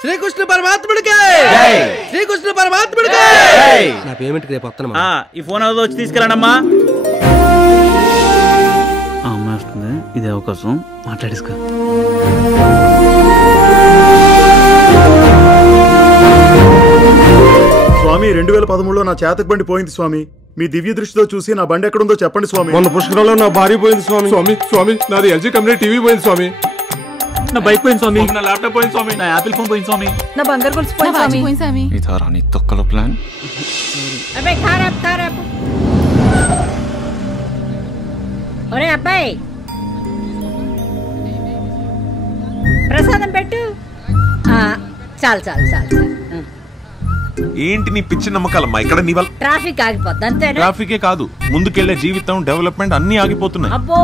శ్రీకృష్ణ పరమాత్ముడికి శ్రీకృష్ణ పరమాత్ముడికి నా పేమెంట్ రేపు వస్తాను ఈ ఫోన్ ఏదో వచ్చి తీసుకెళ్ళండమ్మా అమ్మ వస్తుంది ఇదే అవకాశం మాట్లాడేసుకో స్వామి 2013లో నా చేతకు బండి పోయింది స్వామి మీ దివ్య దృష్టితో చూసి నా బండి ఎక్కడుందో చెప్పండి స్వామి మొన్న పుష్కరంలో నా భార్య పోయింది స్వామి స్వామి నాది ఎల్జీ కంపెనీ టీవీ పోయింది స్వామి నా బైక్ పోయింది స్వామి నా ల్యాప్టాప్ పోయింది స్వామి నా యాపిల్ ఫోన్ పోయింది స్వామి నా బంగారు గొలుసు పోయింది స్వామి ఇదారా నీ తొక్కల ప్లాన్ అబ్బాయి ఖారాప్ ఒరే అబ్బాయి ప్రసాదం పెట్టు చాలు ఏంటి నీ పిచ్చి నమ్మకాలమ్మా ఇక్కడ నీ వల్ల ట్రాఫిక్ ఆగిపోద్ది అంతే ట్రాఫికే కాదు ముందుకెళ్లే జీవితం డెవలప్మెంట్ అన్ని ఆగిపోతున్నాయి అబ్బో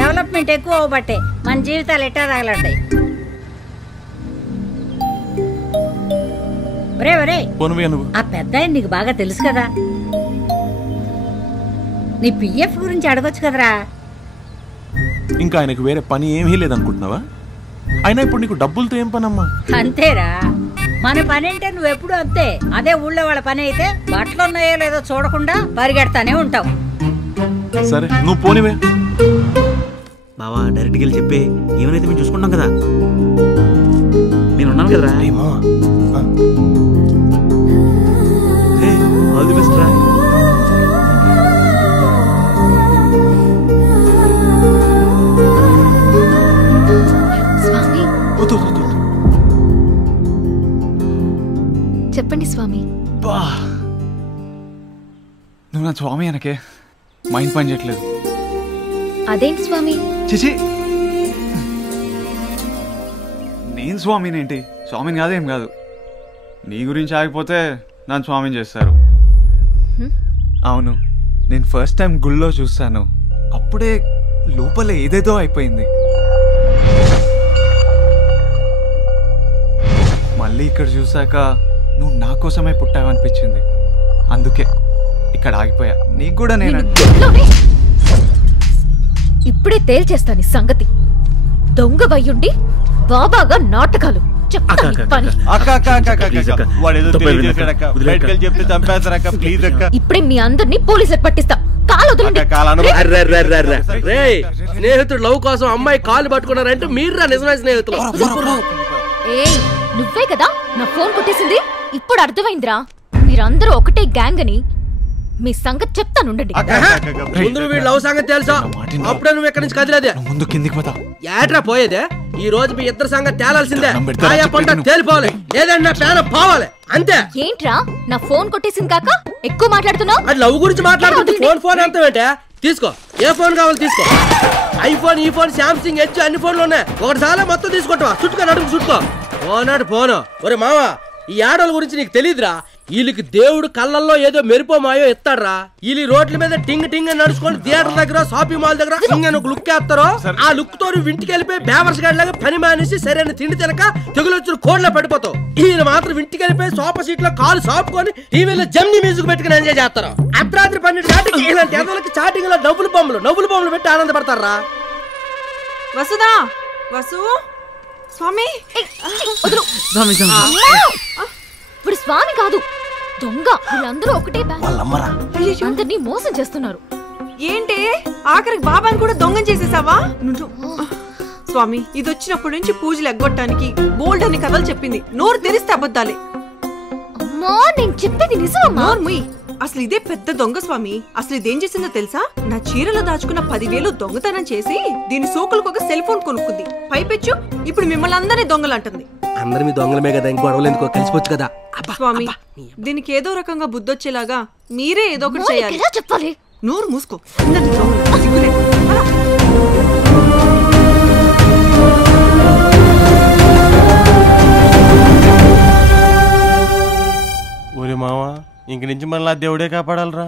డెవలప్మెంట్ ఎక్కువ అవ్వబట్టే మన జీవితాలు ఎట్టా తగలంటాయి ఒరే ఆ పెద్ద నీకు బాగా తెలుసు కదా నీ పిఎఫ్ గురించి అడగొచ్చు కదరా ఇంకా ఆయనకు వేరే పని ఏమీ లేదనుకుంటున్నావా అయినా ఇప్పుడు నీకు డబ్బులతో ఏం పనమ్మా అంతేరా మన పని అంటే నువ్వెప్పుడు అంతే అదే ఊళ్ళో వాళ్ళ పని అయితే బట్టలు ఉన్నాయో లేదో చూడకుండా పరిగెడతానే ఉంటావు సరే నువ్వు పోనివే బావా డైరెక్ట్కి వెళ్ళి చెప్పి ఏమైతే మేము చూసుకుంటాం కదా నేను ఉన్నాను కదరా ఆల్ ది బెస్ట్ రా చెప్పండి స్వామి నువ్వు నా స్వామి అనకే మైండ్ పని చేయట్లేదు అదేంటి స్వామి చిచి నేను స్వామినేంటి స్వామిని కాదేం కాదు నీ గురించి ఆగిపోతే నన్ను స్వామిని చేస్తారు అవును నేను ఫస్ట్ టైం గుళ్ళో చూస్తాను అప్పుడే లోపల ఏదేదో అయిపోయింది మళ్ళీ ఇక్కడ చూసాక నువ్వు నా కోసమే పుట్టావనిపించింది అందుకే ఇక్కడ ఆగిపోయా నీకు కూడా నేను ఇప్పుడే తేల్చేస్తాను సంగతి దొంగ వయ్యుండి బాబాగా నాటకాలు ఇప్పుడే మీ అందరినీ పోలీసులకు పట్టిస్తా స్నేహితుడు లవ్ కోసం అమ్మాయి కాలు పట్టుకున్నారంటే మీరా నిజమైన స్నేహితులు నువ్వే కదా నా ఫోన్ కొట్టేసింది ఇప్పుడు అర్థమైందిరా మీరందరూ ఒకటే గ్యాంగ్ అని మీ సంగతి చెప్తానుండండి ముందు వీళ్ళు లవ్ సంగతి తెలుసా అప్పుడే నువ్వు ఎక్కడి నుంచి కదిలేదే ముందు కిందికి పోతా ఏట్రా పోయేదే ఈ రోజు మీ ఇద్దరు సంగతి తేలాల్సిందే ఆయా పంట తేలిపోవాలి లేదన్నా పేద పోవాలి అంతే ఏంట్రా నా ఫోన్ కొట్టేసింది కాక ఎక్కువ మాట్లాడుతున్నావు అది లవ్ గురించి మాట్లాడుతుంది ఫోన్ అంతేంటే తీసుకో ఏ ఫోన్ కావాలి తీసుకో ఐఫోన్ ఈ ఫోన్ శాంసంగ్ హెచ్ అన్ని ఫోన్లు ఉన్నాయి ఒకటి చాలా మొత్తం తీసుకుంటావా చుట్టుకో నడుము చుట్టుకో పోనాడు పోను ఒరే మావా ఈ ఆడోళ్ళ గురించి నీకు తెలీదురా వీళ్ళకి దేవుడు కళ్ళల్లో ఏదో మెరుపో మాయో ఎత్తాడ్రా వీళ్ళు రోడ్ల మీద టింగ్ టింగ్ నడుచుకొని థియేటర్ దగ్గర షాపింగ్ మాల్ దగ్గర ఇంకొక లుక్ వేస్తారో ఆ లుక్ తో ఇంటికి వెళ్ళిపోయి బేవర్స్ గాడి లాగా పని మానేసి సరైన తిండి తినక తెగులొచ్చిన కోడ్లో పడిపోతావు ఈయన మాత్రం ఇంటికి వెళ్ళిపోయి సోఫా సీట్ లో కాలు సాపుకొని టీవీలో జమ్ని మ్యూజిక్ పెట్టుకుని ఎంజాయ్ చేస్తారు అర్ధరాత్రి 12 గంటలకి ఇలాంటి ఎదలకి చాటింగ్ లో నవ్వులు బొమ్మలు పెట్టి ఆనందపడతారా వసుదా వసు స్వామి ఇప్పుడు స్వామి కాదు దొంగ వీళ్ళందరూ ఒకటే అందరినీ మోసం చేస్తున్నారు ఏంటి ఆఖరికి బాబాని కూడా దొంగ చేసేసావా స్వామి ఇది వచ్చినప్పటి నుంచి పూజలు ఎగ్గొట్టడానికి బోల్డ్ అని కథలు చెప్పింది నోరు తెరిస్తే అబద్ధాలే అమ్మా నేను చెప్పేది నిజమమ్మా అసలు ఇదే పెద్ద దొంగ స్వామి అసలు ఇదేం చేసిందో తెలుసా నా చీరలో దాచుకున్న 10,000 దొంగతనం చేసి దీని సోకులకు ఒక సెల్ ఫోన్ కొనుక్కుంది పైపెచ్చు ఇప్పుడు మిమ్మల్ని అందరినీ దొంగలంటుంది అందరు మీ దొంగలమే కదా ఇంకో గొడవలు ఎందుకో కలిసిపోవచ్చు కదా స్వామి దీనికి ఏదో రకంగా బుద్ధొచ్చేలాగా మీరే ఏదో ఒకటి చేయాలి చెప్పాలి నోరు మూసుకో ఒరే మావా ఇంక నుంచి మళ్ళీ దేవుడే కాపాడాలరా.